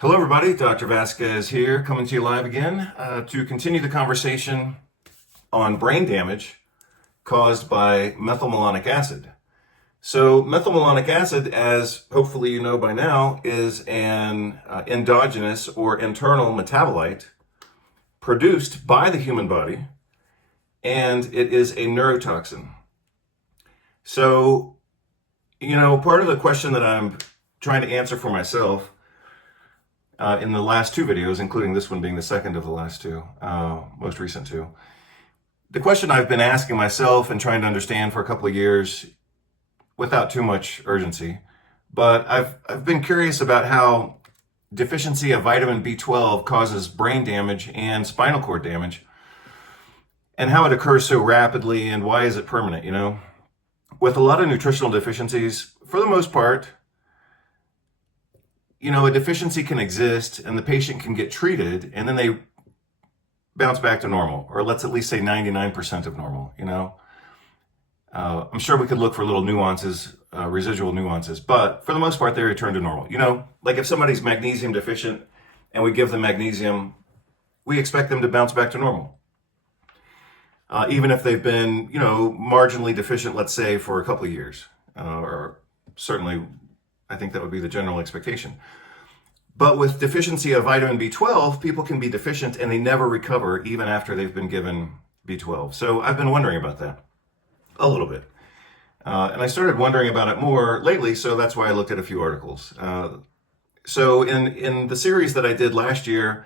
Hello, everybody. Dr. Vasquez here, coming to you live again to continue the conversation on brain damage caused by methylmalonic acid. So, methylmalonic acid, as hopefully you know by now, is an endogenous or internal metabolite produced by the human body, and it is a neurotoxin. So, part of the question that I'm trying to answer for myself in the last two videos, including this one being the second of the last two, most recent two. The question I've been asking myself and trying to understand for a couple of years without too much urgency, but I've been curious about how deficiency of vitamin B12 causes brain damage and spinal cord damage, and how it occurs so rapidly and why is it permanent, With a lot of nutritional deficiencies, for the most part, a deficiency can exist and the patient can get treated and then they bounce back to normal, or let's at least say 99% of normal, I'm sure we could look for little nuances, residual nuances, but for the most part, they return to normal. Like if somebody's magnesium deficient and we give them magnesium, we expect them to bounce back to normal. Even if they've been, marginally deficient, let's say for a couple of years, or certainly I think that would be the general expectation. But with deficiency of vitamin B12, people can be deficient and they never recover even after they've been given B12. So I've been wondering about that a little bit. And I started wondering about it more lately, so that's why I looked at a few articles. So in the series that I did last year,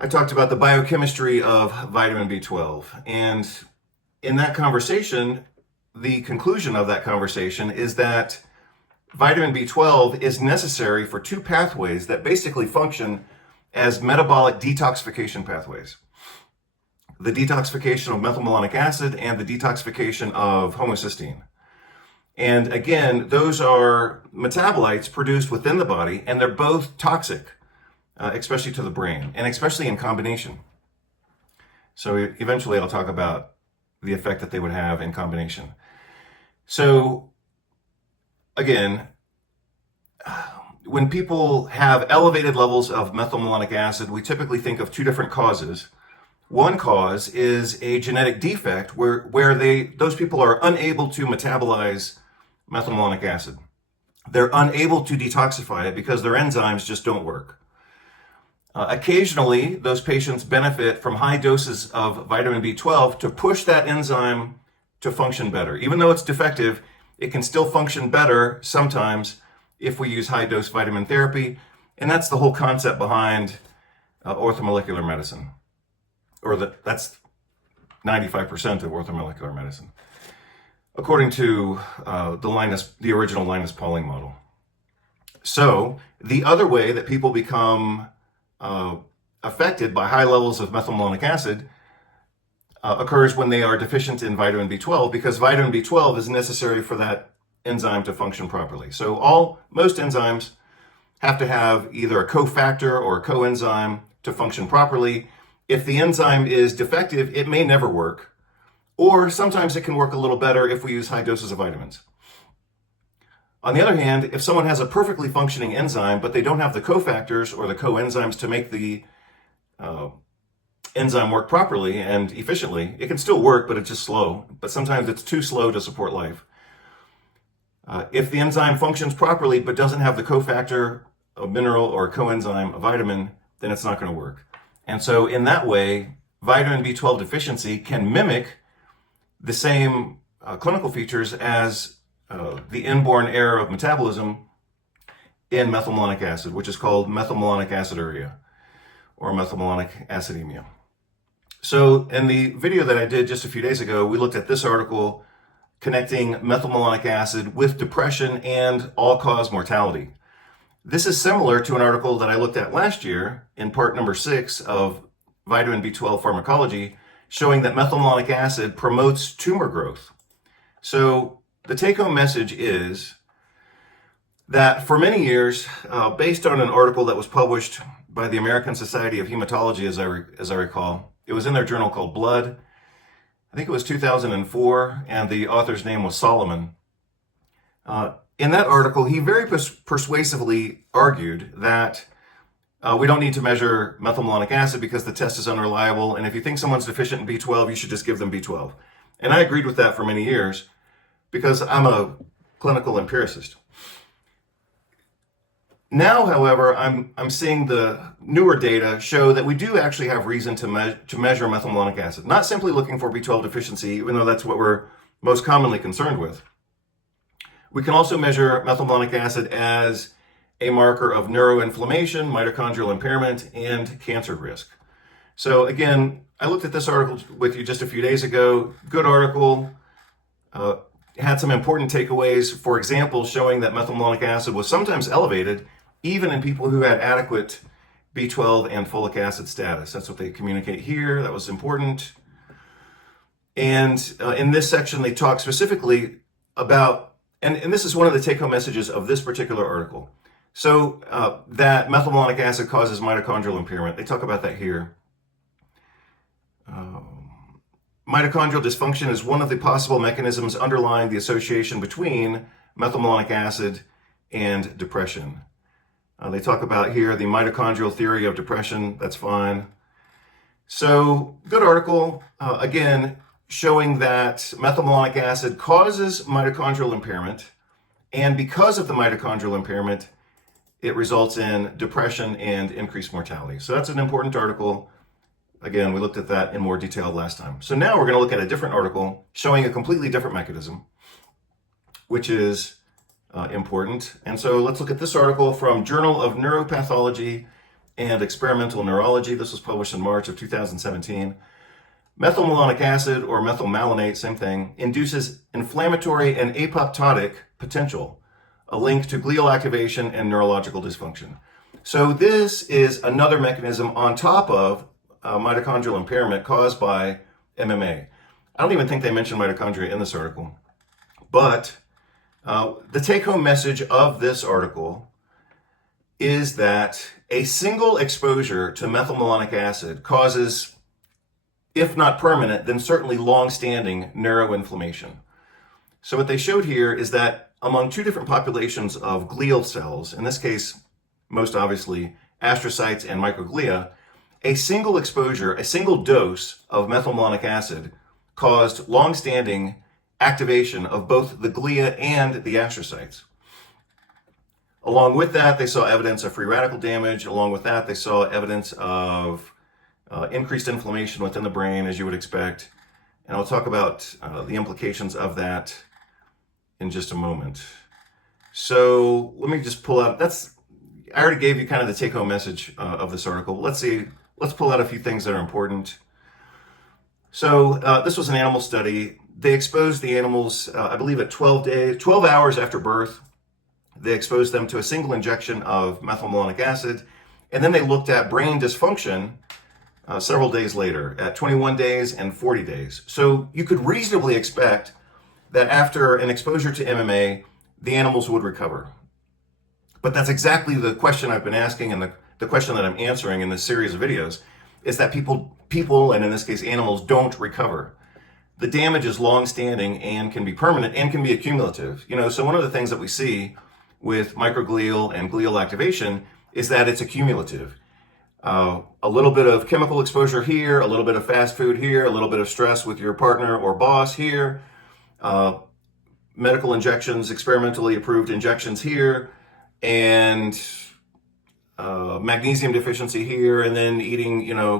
I talked about the biochemistry of vitamin B12. And in that conversation, the conclusion of that conversation is that vitamin B12 is necessary for two pathways that basically function as metabolic detoxification pathways. The detoxification of methylmalonic acid and the detoxification of homocysteine. And again, those are metabolites produced within the body, and they're both toxic, especially to the brain, and especially in combination. So eventually I'll talk about the effect that they would have in combination. So again, when people have elevated levels of methylmalonic acid, we typically think of two different causes. One cause is a genetic defect where those people are unable to metabolize methylmalonic acid. They're unable to detoxify it because their enzymes just don't work. Occasionally, those patients benefit from high doses of vitamin B12 to push that enzyme to function better. Even though it's defective, it can still function better sometimes if we use high-dose vitamin therapy, and that's the whole concept behind orthomolecular medicine, or that's 95% of orthomolecular medicine, according to the original Linus Pauling model. So the other way that people become affected by high levels of methylmalonic acid occurs when they are deficient in vitamin B12, because vitamin B12 is necessary for that enzyme to function properly. So most enzymes have to have either a cofactor or a coenzyme to function properly. If the enzyme is defective, it may never work, or sometimes it can work a little better if we use high doses of vitamins. On the other hand, if someone has a perfectly functioning enzyme, but they don't have the cofactors or the coenzymes to make the enzyme work properly and efficiently, it can still work, but it's just slow. But sometimes it's too slow to support life. If the enzyme functions properly but doesn't have the cofactor, a mineral, or a coenzyme, a vitamin, then it's not going to work. And so in that way, vitamin B12 deficiency can mimic the same clinical features as the inborn error of metabolism in methylmalonic acid, which is called methylmalonic aciduria or methylmalonic acidemia. So in the video that I did just a few days ago, we looked at this article connecting methylmalonic acid with depression and all-cause mortality. This is similar to an article that I looked at last year in part number 6 of vitamin B12 pharmacology, showing that methylmalonic acid promotes tumor growth. So the take-home message is that for many years, based on an article that was published by the American Society of Hematology, as I recall, it was in their journal called Blood. I think it was 2004, and the author's name was Solomon. In that article, he very persuasively argued that We don't need to measure methylmalonic acid because the test is unreliable. And if you think someone's deficient in B12, you should just give them B12. And I agreed with that for many years because I'm a clinical empiricist. Now, however, I'm seeing the newer data show that we do actually have reason to measure methylmalonic acid. Not simply looking for B12 deficiency, even though that's what we're most commonly concerned with. We can also measure methylmalonic acid as a marker of neuroinflammation, mitochondrial impairment, and cancer risk. So again, I looked at this article with you just a few days ago. Good article. Had some important takeaways, for example, showing that methylmalonic acid was sometimes elevated even in people who had adequate B12 and folic acid status. That's what they communicate here. That was important. And in this section, they talk specifically about, and this is one of the take-home messages of this particular article. So that methylmalonic acid causes mitochondrial impairment. They talk about that here. Mitochondrial dysfunction is one of the possible mechanisms underlying the association between methylmalonic acid and depression. They talk about here the mitochondrial theory of depression. That's fine. So good article, again, showing that methylmalonic acid causes mitochondrial impairment. And because of the mitochondrial impairment, it results in depression and increased mortality. So that's an important article. Again, we looked at that in more detail last time. So now we're going to look at a different article showing a completely different mechanism, which is important. And so let's look at this article from Journal of Neuropathology and Experimental Neurology. This was published in March of 2017. Methylmalonic acid, or methylmalonate, same thing, induces inflammatory and apoptotic potential, a link to glial activation and neurological dysfunction. So this is another mechanism on top of mitochondrial impairment caused by MMA. I don't even think they mentioned mitochondria in this article, but the take-home message of this article is that a single exposure to methylmalonic acid causes, if not permanent, then certainly long-standing neuroinflammation. So what they showed here is that among two different populations of glial cells, in this case, most obviously astrocytes and microglia, a single exposure, a single dose of methylmalonic acid caused long-standing activation of both the glia and the astrocytes. Along with that, they saw evidence of free radical damage. Along with that, they saw evidence of increased inflammation within the brain, as you would expect. And I'll talk about the implications of that in just a moment. So let me just pull out, I already gave you kind of the take-home message of this article. Let's pull out a few things that are important. So this was an animal study. They exposed the animals, I believe at 12 hours after birth. They exposed them to a single injection of methylmalonic acid, and then they looked at brain dysfunction several days later, at 21 days and 40 days. So you could reasonably expect that after an exposure to MMA, the animals would recover. But that's exactly the question I've been asking, and the question that I'm answering in this series of videos is that people, and in this case animals, don't recover. The damage is long-standing and can be permanent and can be accumulative. So one of the things that we see with microglial and glial activation is that it's accumulative. A little bit of chemical exposure here, a little bit of fast food here, a little bit of stress with your partner or boss here, medical injections, experimentally approved injections here, and magnesium deficiency here, and then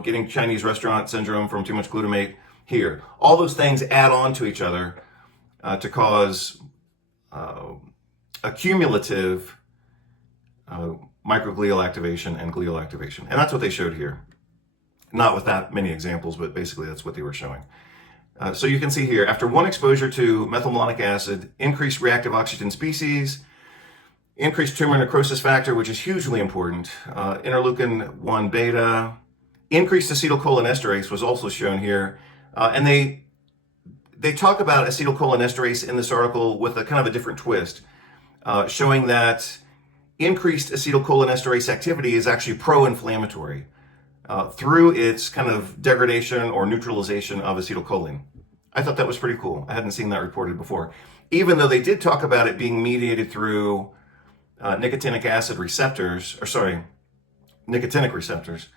getting Chinese restaurant syndrome from too much glutamate here. All those things add on to each other to cause accumulative microglial activation and glial activation. And that's what they showed here. Not with that many examples, but basically that's what they were showing. So you can see here, after one exposure to methylmalonic acid, increased reactive oxygen species, increased tumor necrosis factor, which is hugely important, interleukin-1 beta, increased acetylcholinesterase was also shown here. And they talk about acetylcholinesterase in this article with a kind of a different twist, showing that increased acetylcholinesterase activity is actually pro-inflammatory through its kind of degradation or neutralization of acetylcholine. I thought that was pretty cool. I hadn't seen that reported before. Even though they did talk about it being mediated through nicotinic acid receptors, nicotinic receptors,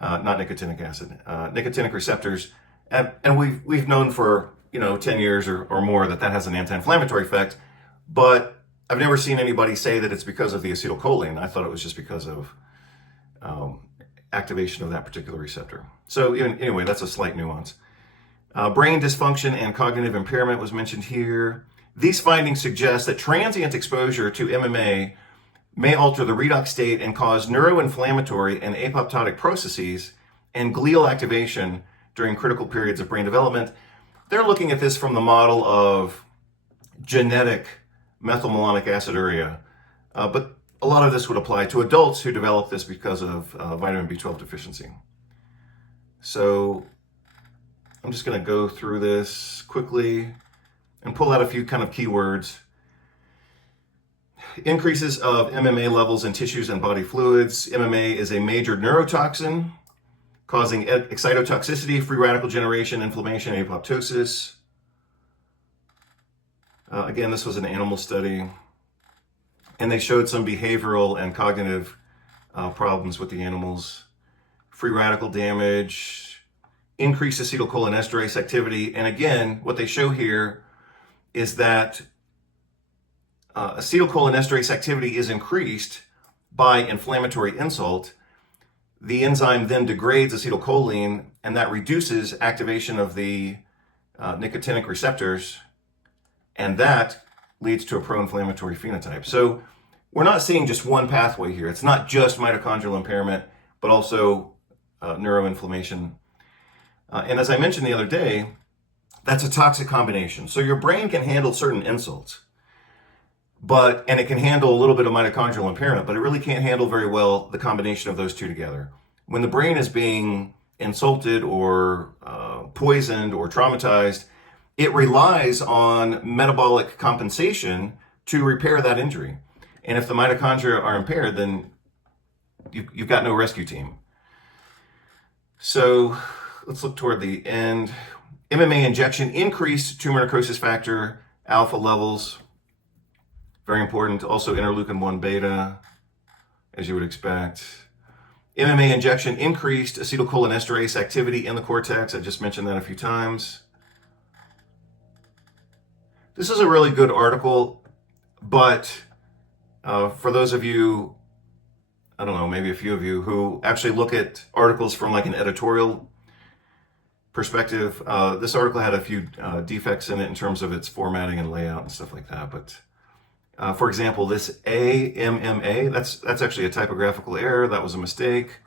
not nicotinic acid, nicotinic receptors. And we've known for 10 years or more that has an anti-inflammatory effect, but I've never seen anybody say that it's because of the acetylcholine. I thought it was just because of activation of that particular receptor. So anyway, that's a slight nuance. Brain dysfunction and cognitive impairment was mentioned here. These findings suggest that transient exposure to MMA may alter the redox state and cause neuroinflammatory and apoptotic processes and glial activation during critical periods of brain development. They're looking at this from the model of genetic methylmalonic aciduria, but a lot of this would apply to adults who develop this because of vitamin B12 deficiency. So I'm just going to go through this quickly and pull out a few kind of keywords. Increases of MMA levels in tissues and body fluids. MMA is a major neurotoxin causing excitotoxicity, free radical generation, inflammation, apoptosis. Again, this was an animal study, and they showed some behavioral and cognitive problems with the animals. Free radical damage, increased acetylcholinesterase activity, and again, what they show here is that acetylcholinesterase activity is increased by inflammatory insult. The enzyme then degrades acetylcholine, and that reduces activation of the nicotinic receptors, and that leads to a pro-inflammatory phenotype. So we're not seeing just one pathway here. It's not just mitochondrial impairment, but also neuroinflammation. And as I mentioned the other day, that's a toxic combination. So your brain can handle certain insults, and it can handle a little bit of mitochondrial impairment, but it really can't handle very well the combination of those two together. When the brain is being insulted or poisoned or traumatized, it relies on metabolic compensation to repair that injury. And if the mitochondria are impaired, then you've got no rescue team. So let's look toward the end. MMA injection increased tumor necrosis factor alpha levels. Very important. Also interleukin 1 beta, as you would expect. MMA injection increased acetylcholinesterase activity in the cortex. I just mentioned that a few times. This is a really good article, but for those of you, I don't know, maybe a few of you who actually look at articles from like an editorial perspective, this article had a few defects in it in terms of its formatting and layout and stuff like that. But for example, this AMMA, that's actually a typographical error. That was a mistake.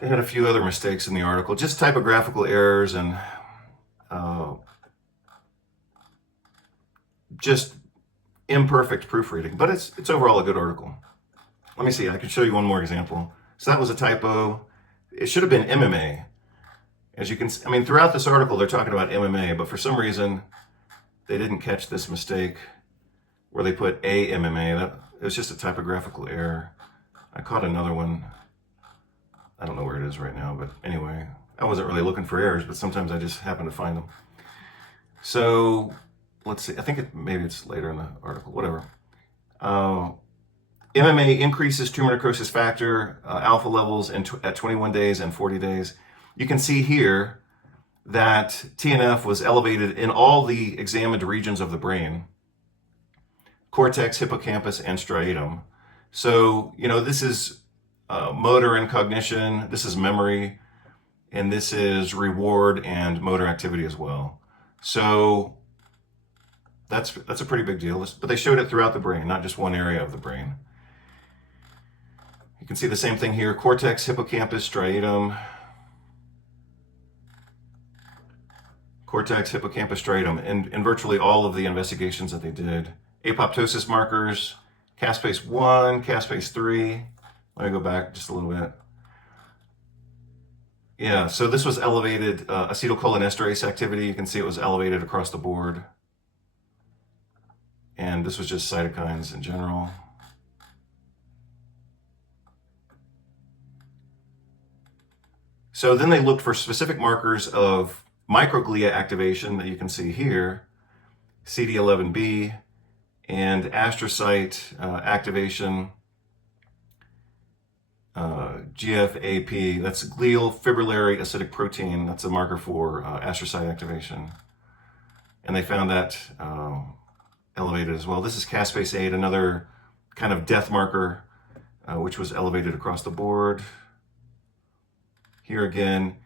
They had a few other mistakes in the article, just typographical errors and just imperfect proofreading, but it's overall a good article. Let me see, I can show you one more example. So that was a typo. It should have been MMA. As you can see, I mean, throughout this article, they're talking about MMA, but for some reason, they didn't catch this mistake where they put AMMA. It was just a typographical error. I caught another one. I don't know where it is right now, but anyway, I wasn't really looking for errors, but sometimes I just happen to find them. So let's see, I think maybe it's later in the article, whatever. MMA increases tumor necrosis factor alpha levels at 21 days and 40 days. You can see here that TNF was elevated in all the examined regions of the brain: cortex, hippocampus, and striatum. So, this is motor and cognition, this is memory, and this is reward and motor activity as well. So that's a pretty big deal, but they showed it throughout the brain, not just one area of the brain. You can see the same thing here: cortex, hippocampus, striatum. Cortex, hippocampus, striatum, in virtually all of the investigations that they did. Apoptosis markers, caspase 1, caspase 3. Let me go back just a little bit. Yeah, so this was elevated acetylcholinesterase activity. You can see it was elevated across the board. And this was just cytokines in general. So then they looked for specific markers of microglia activation that you can see here, CD11B, and astrocyte activation. GFAP, that's glial fibrillary acidic protein. That's a marker for astrocyte activation. And they found that elevated as well. This is caspase 8, another kind of death marker, which was elevated across the board. Here again,